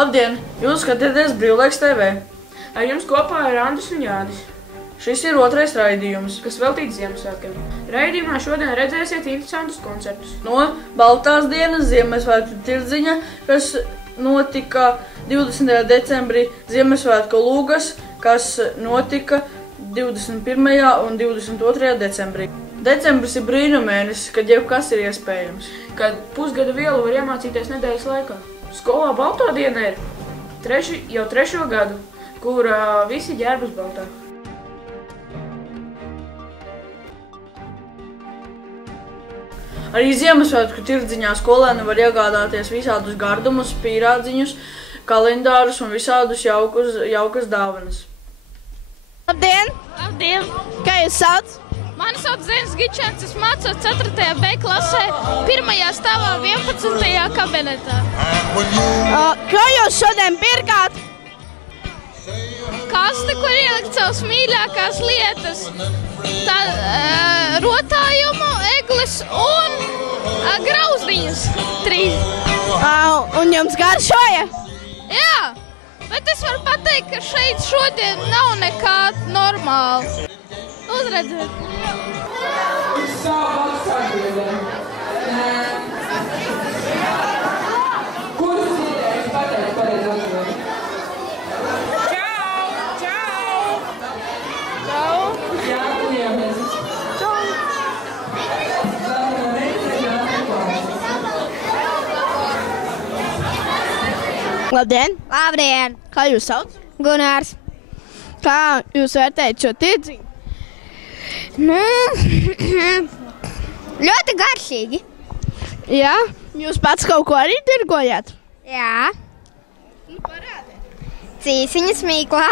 Labdien! Jūs skatieties Brīvlaiks TV. Ar jums kopā ir Andris un Jānis. Šis ir otrais raidījums, kas veltīts Ziemassvētkiem. Raidījumā šodien redzēsiet interesantus koncertus. No Baltās dienas Ziemassvētku tirdziņa, kas notika 20. decembrī, Ziemassvētku lūgas, kas notika 21. un 22. decembrī. Decembris ir brīnumēnesis, kad jebkas ir iespējams. Kad pusgada vielu var iemācīties nedēļas laikā. Skolā Balto diena ir jau trešo gadu, kur visi ģērbas baltā. Arī Ziemassvētku tirdziņā skolēni var iegādāties visādus gardumus, pīrādziņus, kalendārus un visādus jaukas dāvanas. Labdien! Labdien! Kā jūs sauc? Mani sauc Zēns Gičens, es mācos 4. B klasē, 1. stāvā 11. kabinetā. Ko jūs šodien pirkāt? Kaste, kur ielikt savas mīļākās lietas, rotājumu, eglis un grauzdiņus 3. Un jums garšoja? Jā, bet es varu pateikt, ka šeit šodien nav nekā normāli. Uzredzēt! Labdien! Labdien! Kā jūs sauc? Gunārs. Kā jūs vērtējat šo tirdziņu? Ļoti garšīgi. Jā? Jūs pats kaut ko arī tirgojāt? Jā. Parādiet. Cīsiņas mīklā.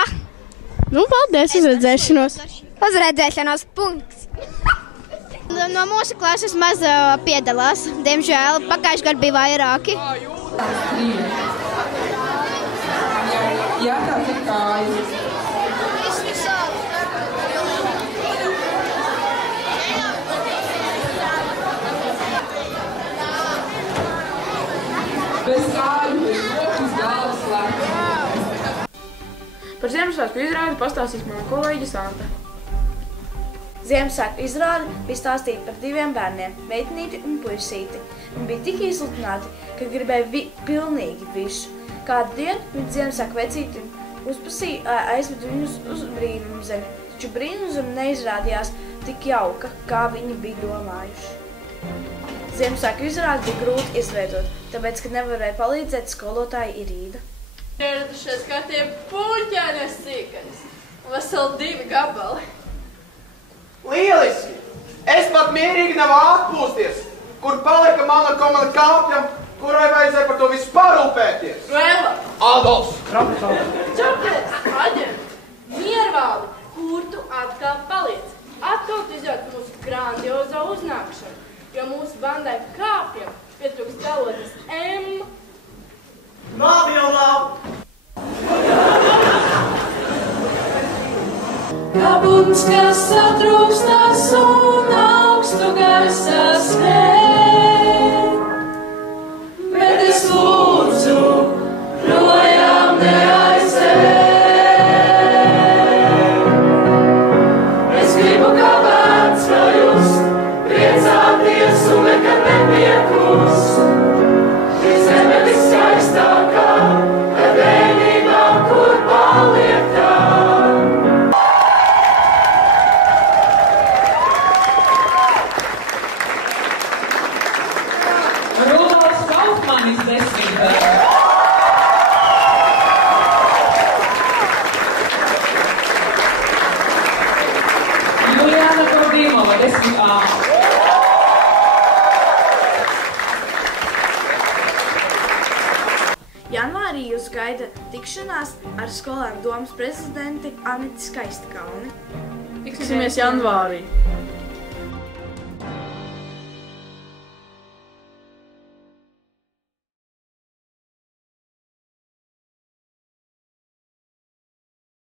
Paldies, uz redzēšanos. Uz redzēšanos, punkts. No mūsu klases maz piedalās. Diemžēl pagājuši gadu bija vairāki. Jā, tāds ir kājas. Bez kāju, bez rokas, galvas lēk. Par Ziemassvētku izrādi pastāstīs mana kolēģe Santa. Ziemassvētku izrāde bija stāstīta par 2 bērniem, meitenīti un puisīti. Viņi bija tik izlutināti, ka gribēja pilnīgi visu. Kādu dienu viņa Ziemassvētku vecītim uzpasīja aizved viņus uz brīnumzemi, taču brīnumzemi neizrādījās tik jauka, kā viņi bija domājuši. Ziemassvētku izrādi bija grūti izveidot, tāpēc, ka nevarēja palīdzēt skolotāja Irīda. Ieradušies kā tie puļķēnies sīkaņas, veseli 2 gabali. Lieliski! Es pat mierīgi nav atpūsties, kur palika mana komanda kāpjam, kurai vajadzēja par to visu parūpēties. Vēla! Adolfs! Čaplies, Aģen! Miervāli, kur tu atkal paliec? Atkal izjūt mūsu grandiozo uznākšanu, jo mūsu bandai kāpjam pietrūkst galotnes M. Labi jau labi! Kā putns, kas satrūkstās un augstu gaisā skrēj, bet es lūdzu, projām neaizej. Es gribu kā bērns vēl just, priecāties un nekad nepieklust. Šī zeme viskaistākā, ar bērnībā, kur paliek tā. Janvārī jūs gaida tikšanās ar skolēnu domas prezidenti Aniti Skaistkalni. Tiksimies janvārī!